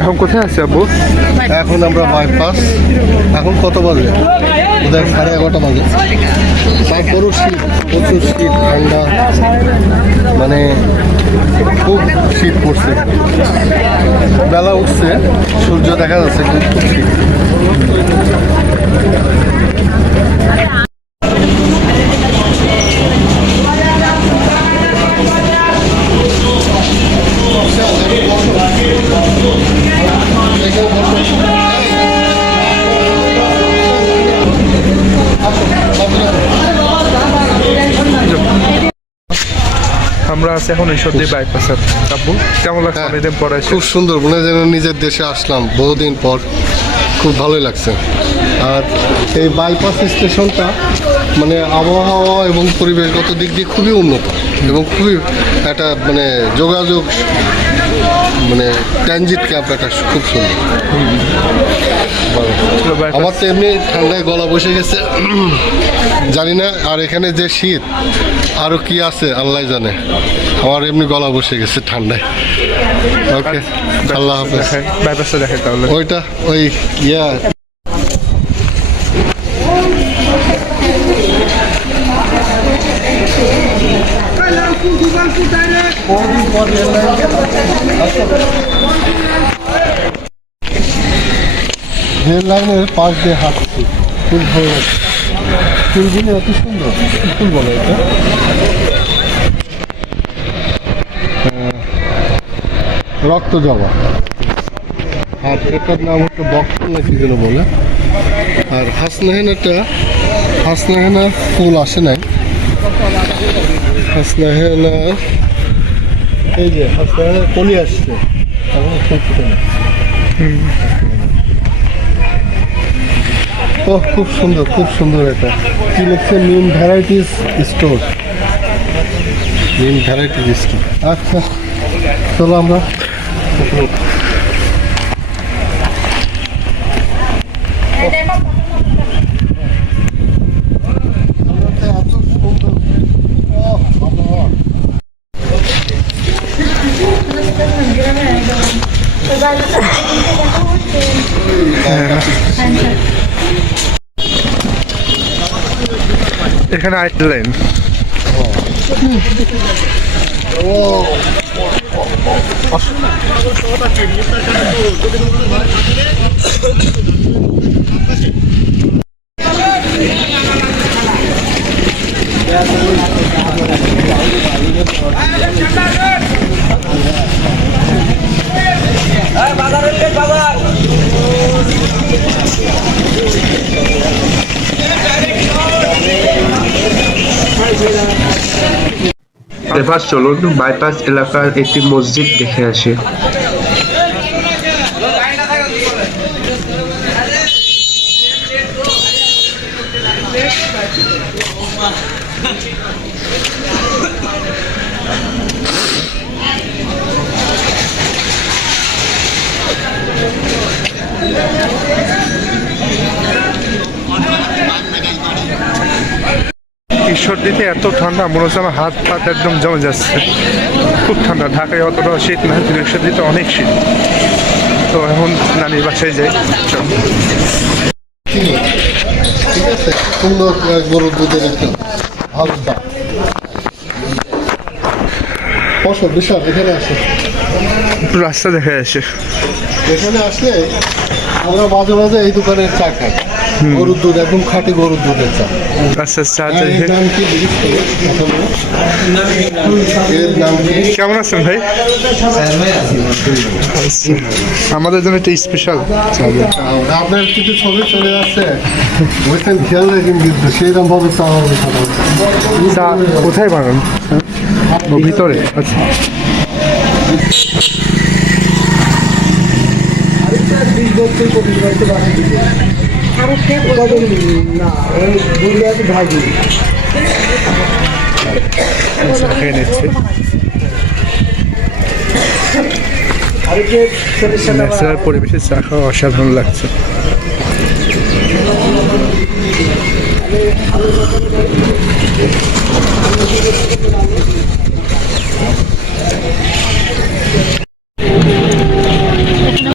এখন কোথায় আছে আব্বু? এখন আমরা বাইপাস। এখন কত বাজে? বোধহয় 11:30 বাজে। তারপরও শীত, প্রচুর শীত, ঠান্ডা, মানে খুব শীত পড়ছে। বেলা উঠছে, সূর্য দেখা যাচ্ছে, কিন্তু খুব শীত। আমরা আছি এখন ঈশ্বরদী বাইপাসের। আব্বু কেমন লাগছে অনেকদিন পরে এসে? খুব সুন্দর, মনে হয় যেন নিজের দেশে আসলাম বহুদিন পর। খুব ভালোই লাগছে। আর এই বাইপাস স্টেশনটা মানে আবহাওয়া এবং পরিবেশগত দিক দিয়ে খুবই উন্নত এবং খুবই একটা মানে যোগাযোগ, মানে ট্রানজিট ক্যাম্প একটা খুব সুন্দর। আমার তো এমনি ঠান্ডায় গলা বসে গেছে, জানি না আর এখানে যে শীত আরও কি আছে আল্লাহ জানে। আমার এমনি গলা বসে গেছে ঠান্ডায়। ওকে, আল্লাহ হাফেজ। বাইপাসে দেখে তাহলে ওইটা ওই ইয়া রেল লাইনের পাশ দিয়ে হাঁটছি, খুব ভালো লাগছে। ফুলগুলো এত সুন্দর, ফুল বলো এটা রক্ত জবা। আর এটার নাম হচ্ছে বকফুল না কি যেন বলে। আর হাসনাহেনা ফুল আসে নাই। হাসনাহেনা, এই যে হাসনাহেনা কলি আসছে, এখন ফুল ফুটে না। ও খুব সুন্দর, খুব সুন্দর। এটা কি লিখছে? মিন ভ্যারাইটিস স্টোর, মিন ভ্যারাইটিস স্টোর। আচ্ছা চলো আমরা এখানে আরেকটা লাইন। এবার চলুন বাইপাস এলাকার একটি মসজিদ দেখে আসি। ঈশ্বরদীতে এত ঠান্ডা, মনে হচ্ছে আমার হাত পাত একদম জমে যাচ্ছে। খুব ঠান্ডা। ঢাকায় অতটা শীত না, কিন্তু ঈশ্বরদীতে অনেক শীত। তো এখন নানির বাসায় যাই। ঠিক আছে, সুন্দর গরুর দুধের একটা ভালো দাম। বসো, বিশাল এখানে আসে, রাস্তা দেখে আসে। এখানে আসলে আমরা মাঝে মাঝে এই দোকানের চা খাই। গরুর দুধ, একদম খাঁটি গরুর দুধের চা। আচ্ছা চা এর নাম কি জিজ্ঞেস করো? এর নাম কি? কেমন আছেন ভাই? আমাদের জন্য একটা স্পেশাল চা দিন। আপনার কিছু ছবি চলে আসছে, ওইখানে খেয়াল রাখেন কিন্তু সেইরকম ভাবে চা হবে। চা কোথায় বানান? ও ভিতরে? আচ্ছা। খেয়ে নিচ্ছে। ন্যাচারাল পরিবেশে চা খাওয়া অসাধারণ লাগছে।